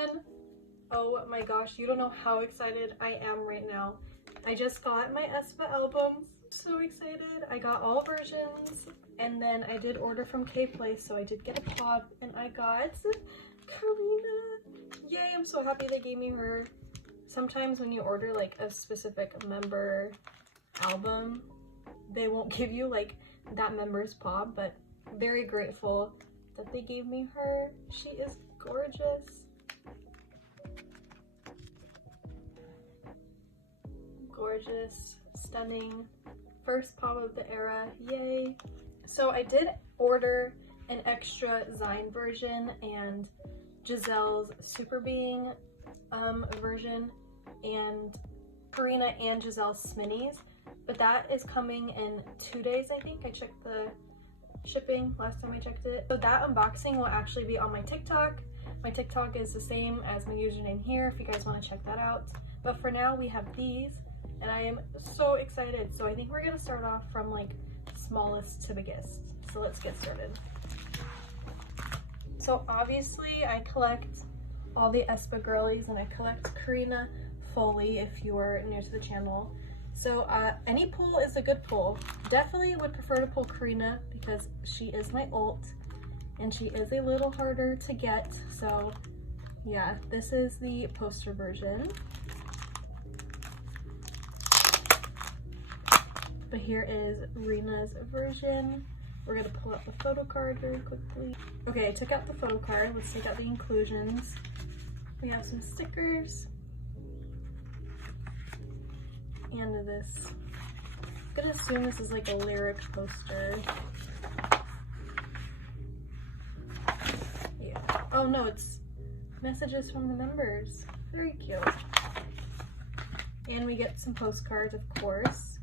everyone. Oh my gosh, you don't know how excited I am right now. I just got my aespa albums. So excited. I got all versions, and then I did order from K-Place, so I did get a pop, and I got Karina. Yay, I'm so happy they gave me her. Sometimes when you order like a specific member album, they won't give you like that member's pop, but very grateful that they gave me her. She is gorgeous. Gorgeous, stunning. First pop of the era, yay. So I did order an extra Zine version and Giselle's Super Being version and Karina and Giselle's Sminnies, but that is coming in 2 days, I think. I checked the shipping last time I checked it. So that unboxing will actually be on my TikTok. My TikTok is the same as my username here if you guys want to check that out. But for now we have these, and I am so excited. So I think we're gonna start off from like smallest to biggest. So let's get started. So obviously I collect all the aespa girlies, and I collect Karina fully if you are new to the channel. So any pull is a good pull. Definitely would prefer to pull Karina because she is my ult and she is a little harder to get. So yeah, this is the poster version. But here is Rena's version. We're gonna pull out the photo card very quickly. Okay, I took out the photo card. Let's take out the inclusions. We have some stickers. And this. I'm gonna assume this is like a lyric poster. Yeah. Oh no, it's messages from the members. Very cute. And we get some postcards, of course,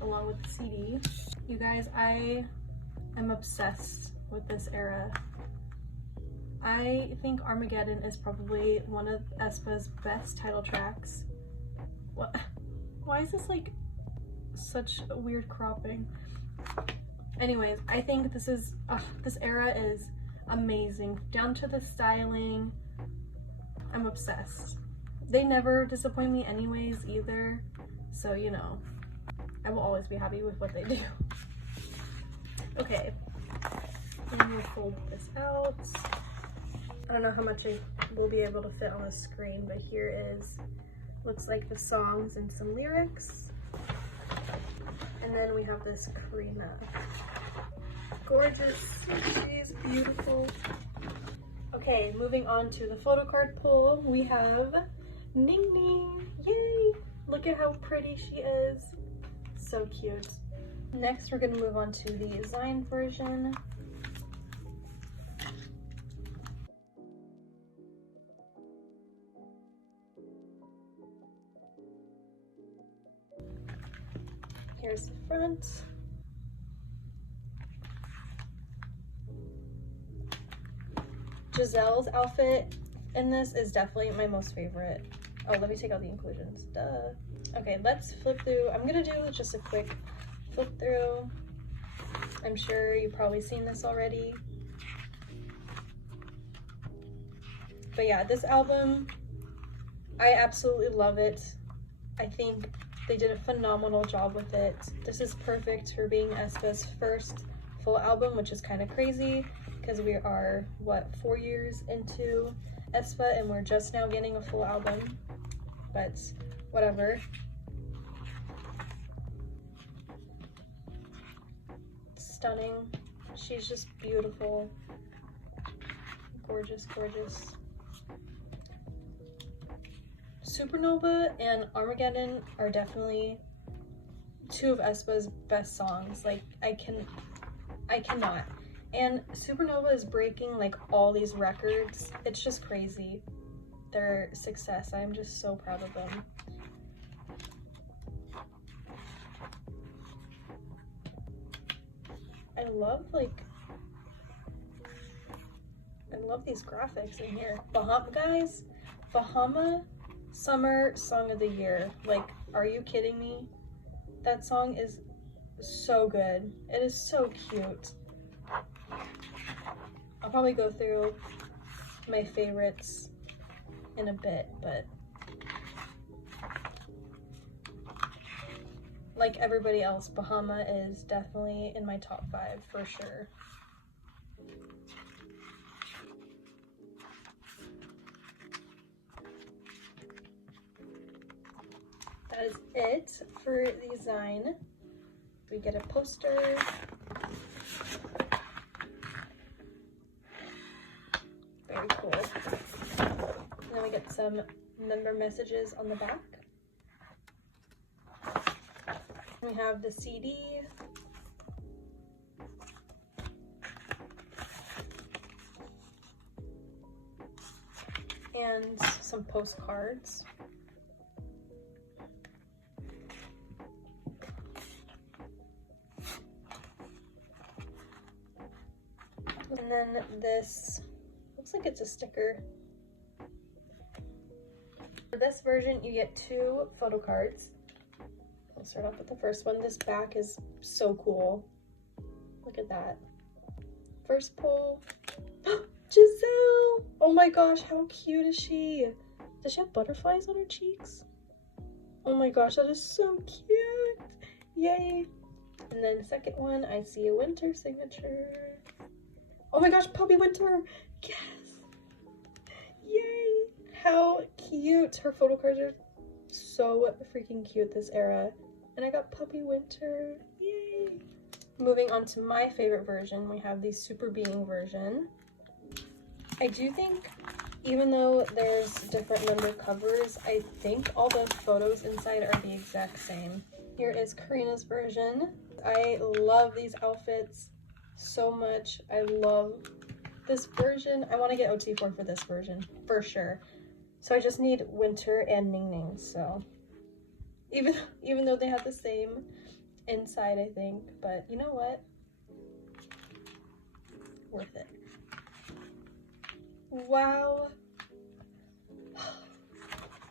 along with the CD. You guys, I am obsessed with this era. I think Armageddon is probably one of aespa's best title tracks. What? Why is this like such a weird cropping? Anyways, I think this is this era is amazing, down to the styling. I'm obsessed. They never disappoint me anyways either, so you know, I will always be happy with what they do. Okay, let me fold this out. I don't know how much I will be able to fit on the screen, but here is, looks like the songs and some lyrics. And then we have this Karina. Gorgeous, she's beautiful. Okay, moving on to the photo card pull, we have Ning Ning, yay! Look at how pretty she is, so cute. Next, we're gonna move on to the Zine version. Here's the front. Giselle's outfit in this is definitely my most favorite. Oh, let me take out the inclusions, duh. Okay, let's flip through. I'm gonna do just a quick flip through. I'm sure you've probably seen this already. But yeah, this album, I absolutely love it. I think they did a phenomenal job with it. This is perfect for being aespa's first full album, which is kind of crazy because we are, what, 4 years into aespa and we're just now getting a full album, but whatever. Stunning. She's just beautiful. Gorgeous, gorgeous. Supernova and Armageddon are definitely two of aespa's best songs. Like, I cannot. And Supernova is breaking like all these records. It's just crazy, their success. I'm just so proud of them. I love these graphics in here. Bahama, guys, Bahama Summer Song of the Year. Like, are you kidding me? That song is so good. It is so cute. I'll probably go through my favorites in a bit, but like everybody else, Bahama is definitely in my top 5 for sure. That is it for the design. We get a poster. Very cool. And then we get some member messages on the back. We have the CD. And some postcards. And then this looks like it's a sticker. For this version, you get 2 photo cards. I'll start off with the first one. This back is so cool. Look at that. First pull. Giselle! Oh my gosh, how cute is she? Does she have butterflies on her cheeks? Oh my gosh, that is so cute! Yay! And then the second one, I see a Winter signature. Oh my gosh, Puppy Winter! Yes! Yay! How cute! Her photo cards are so freaking cute this era. And I got Puppy Winter. Yay! Moving on to my favorite version, we have the Super Being version. I do think, even though there's different member covers, I think all the photos inside are the exact same. Here is Karina's version. I love these outfits so much. I love this version. I want to get OT4 for this version, for sure. So I just need Winter and Ning Ning, so. Even though they have the same inside, I think. But you know what? Worth it. Wow.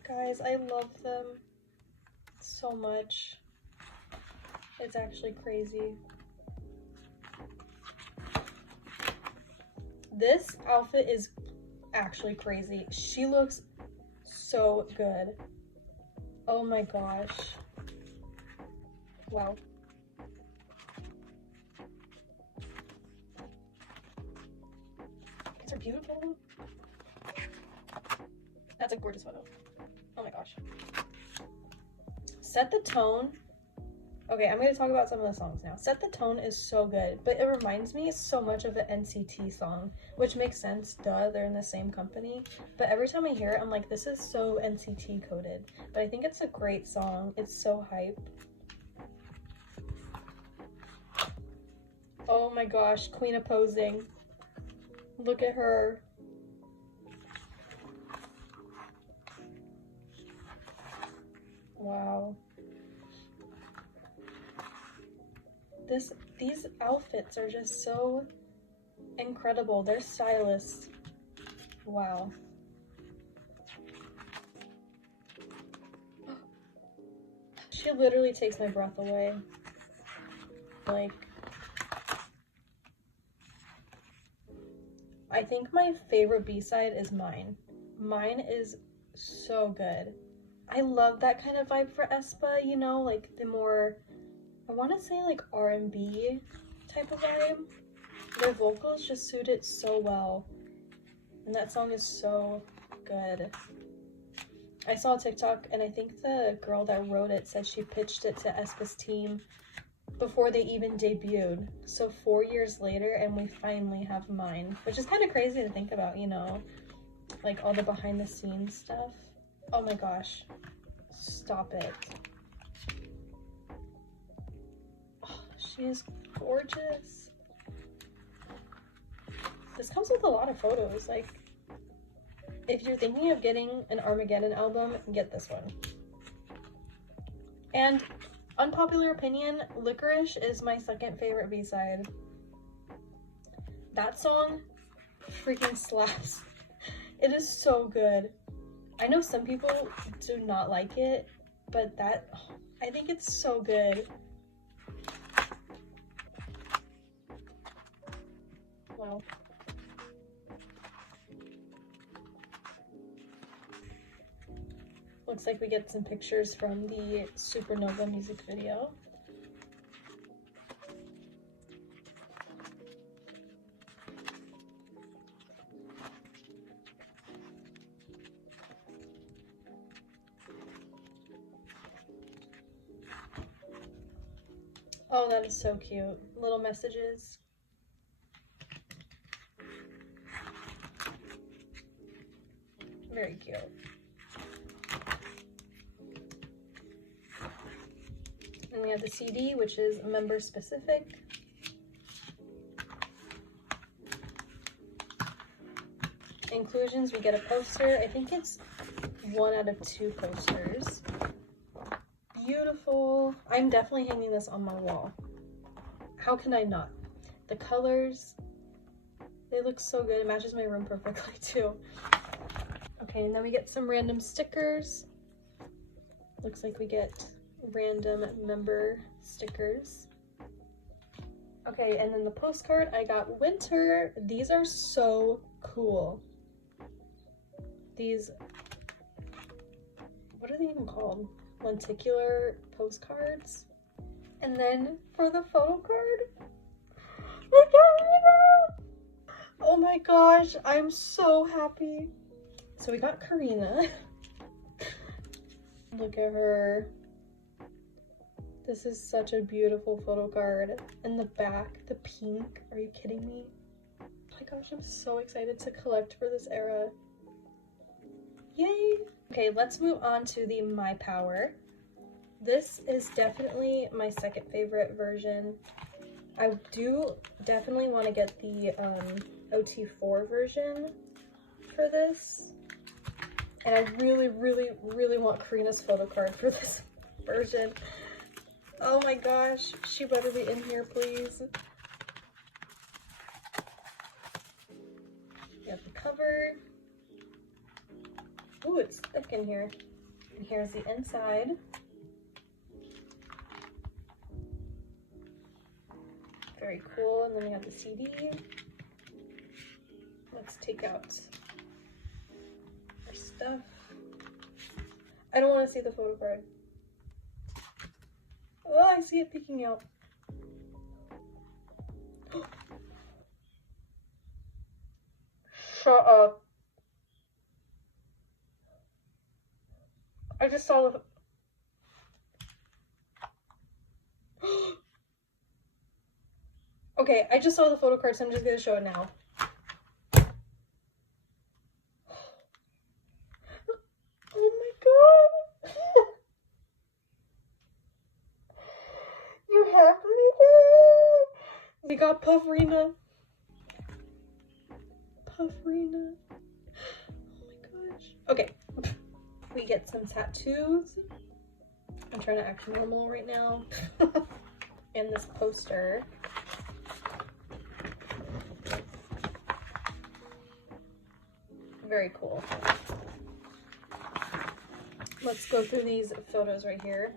Guys, I love them so much. It's actually crazy. This outfit is actually crazy. She looks so good. Oh my gosh. Wow. These are beautiful. That's a gorgeous photo. Oh my gosh. Set the Tone. Okay, I'm going to talk about some of the songs now. Set the Tone is so good, but it reminds me so much of an NCT song, which makes sense, duh, they're in the same company. But every time I hear it, I'm like, this is so NCT coded. But I think it's a great song. It's so hype. Oh my gosh, Queen of Posing. Look at her. Wow. These outfits are just so incredible. They're stylists. Wow. She literally takes my breath away. Like, I think my favorite B-side is Mine. Mine is so good. I love that kind of vibe for aespa, you know, like the more, I want to say like R&B type of vibe. Their vocals just suit it so well. And that song is so good. I saw a TikTok and I think the girl that wrote it said she pitched it to aespa's team before they even debuted. So 4 years later and we finally have Mine, which is kind of crazy to think about, you know, like all the behind the scenes stuff. Oh my gosh, stop it. Oh, she is gorgeous. This comes with a lot of photos. Like, if you're thinking of getting an Armageddon album, get this one. And unpopular opinion, Licorice is my second favorite B-side. That song freaking slaps. It is so good. I know some people do not like it, but I think it's so good. Wow. Looks like we get some pictures from the Supernova music video. Oh, that is so cute. Little messages. Very cute. And we have the CD, which is member specific. Inclusions, we get a poster. I think it's 1 out of 2 posters. Beautiful. I'm definitely hanging this on my wall. How can I not? The colors, they look so good. It matches my room perfectly too. Okay, and then we get some random stickers. Looks like we get random member stickers. Okay, and then the postcard, I got winter. These are so cool. These, what are they even called? Lenticular postcards. And then for the photo card, look at Rena! Oh my gosh, I'm so happy. So we got Karina. Look at her. This is such a beautiful photo card. And the back, the pink, are you kidding me? Oh my gosh, I'm so excited to collect for this era. Yay! Okay, let's move on to the My Power. This is definitely my second favorite version. I do definitely want to get the OT4 version for this. And I really, really, really want Karina's photo card for this version. Oh my gosh, she better be in here, please. We have the cover. Ooh, it's thick in here. And here's the inside. Very cool. And then we have the CD. Let's take out our stuff. I don't want to see the photo card. Oh, I see it peeking out. Shut up. I just saw the... Okay, I just saw the photo card, so I'm just gonna show it now. Oh my god! You have me there! We got Puff Rena. Puff Rena. Oh my gosh. Okay. We get some tattoos. I'm trying to act normal right now. And this poster. Very cool. Let's go through these photos right here.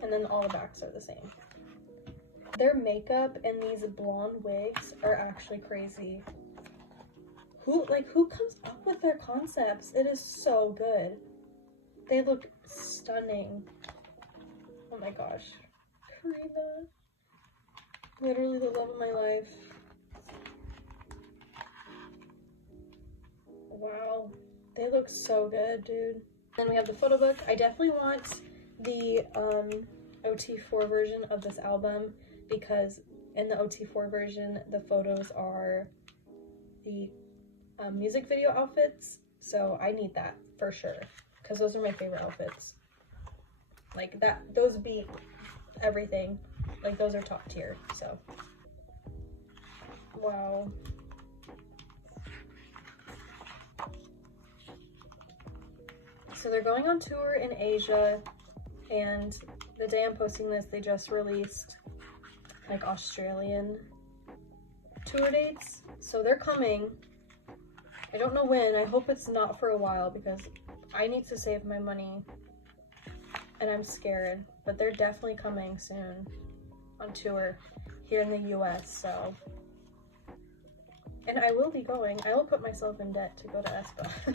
And then all the backs are the same. Their makeup and these blonde wigs are actually crazy. Who comes up with their concepts? It is so good. They look stunning. Oh my gosh. Karina. Literally the love of my life. Wow. They look so good, dude. Then we have the photo book. I definitely want the OT4 version of this album because in the OT4 version, the photos are the music video outfits. So I need that for sure because those are my favorite outfits. Like that, those beat everything. Like those are top tier, so. Wow. So they're going on tour in Asia, and the day I'm posting this, they just released like Australian tour dates. So they're coming. I don't know when. I hope it's not for a while because I need to save my money and I'm scared, but they're definitely coming soon on tour here in the US, so And I will be going. I will put myself in debt to go to aespa.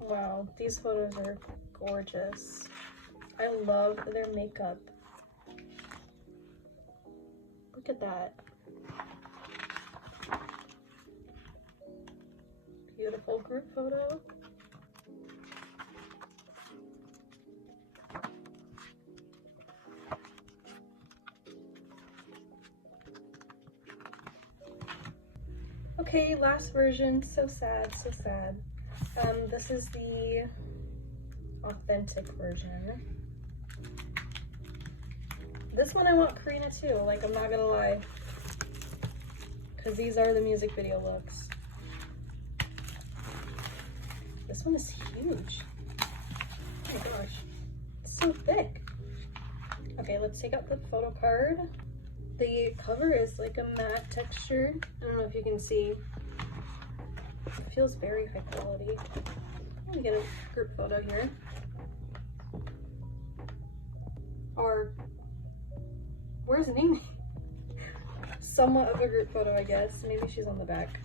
Wow, these photos are gorgeous. I love their makeup. Look at that. Beautiful group photo. Okay, last version. So sad, so sad. This is the authentic version. This one I want Karina too, like, I'm not gonna lie. Because these are the music video looks. This one is huge. Oh my gosh. It's so thick. Okay, let's take out the photo card. The cover is like a matte texture. I don't know if you can see. It feels very high quality. Let me get a group photo here. Or, where's Nene? Somewhat of a group photo, I guess. Maybe she's on the back.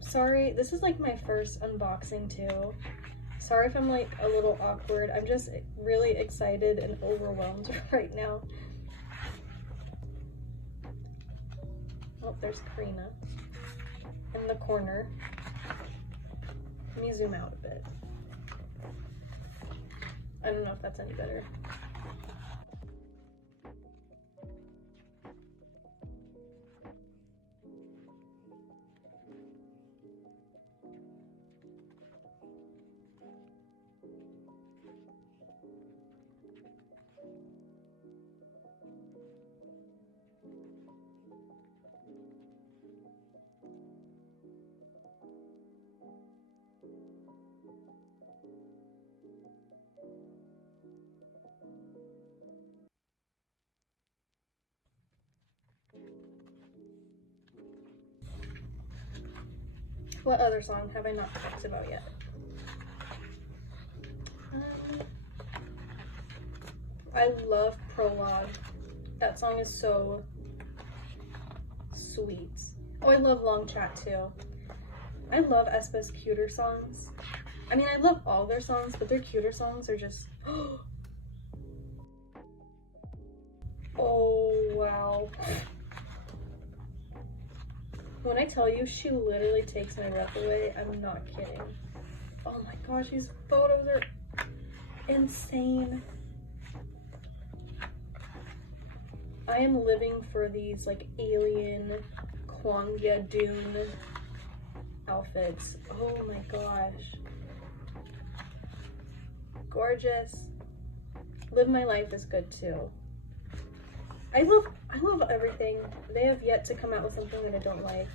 Sorry, this is like my first unboxing too. Sorry if I'm like a little awkward. I'm just really excited and overwhelmed right now. Oh, there's Karina in the corner. Let me zoom out a bit. I don't know if that's any better. What other song have I not talked about yet? I love Prologue. That song is so sweet. Oh, I love Long Chat too. I love aespa's cuter songs. I mean, I love all their songs, but their cuter songs are just... Oh, wow. When I tell you she literally takes my breath away, I'm not kidding. Oh my gosh, these photos are insane. I am living for these like alien Kwangya Dune outfits. Oh my gosh. Gorgeous. Live My Life is good too. I love everything. They have yet to come out with something that I don't like.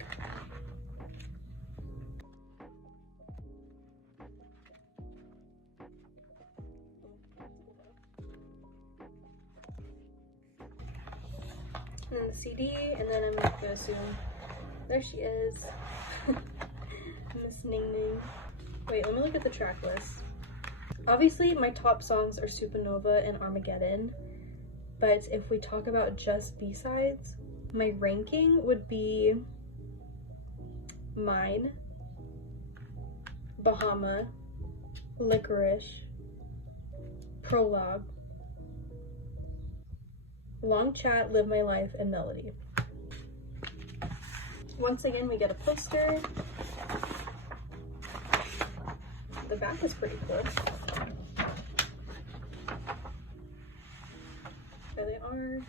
And then the CD, and then I'm gonna assume there she is. Miss Ning Ning. Wait, let me look at the track list. Obviously, my top songs are Supernova and Armageddon. But if we talk about just B-sides, my ranking would be Mine, Bahama, Licorice, Prologue, Long Chat, Live My Life, and Melody. Once again, we get a poster. The back is pretty cool. There they are.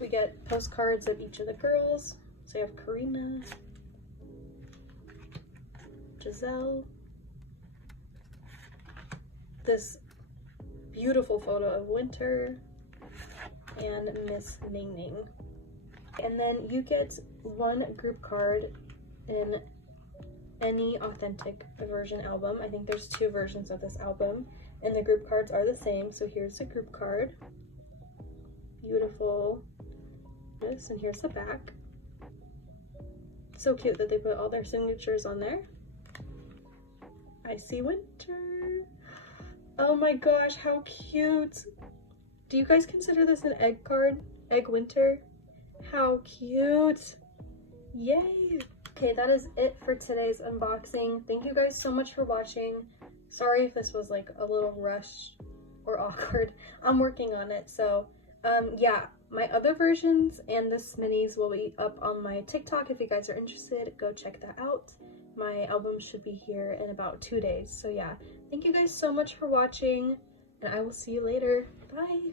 We get postcards of each of the girls. So you have Karina, Giselle, this beautiful photo of Winter, and Miss Ning Ning. And then you get one group card in any authentic version album. I think there's 2 versions of this album, and the group cards are the same. So here's the group card. Beautiful. This, and here's the back. So cute that they put all their signatures on there. I see winter. Oh my gosh, how cute. Do you guys consider this an egg card? Egg winter? How cute. Yay. Okay, that is it for today's unboxing. Thank you guys so much for watching. Sorry if this was like a little rushed or awkward. I'm working on it. So yeah, my other versions and this minis will be up on my TikTok. If you guys are interested, go check that out. My album should be here in about 2 days. So yeah, thank you guys so much for watching, and I will see you later. Bye.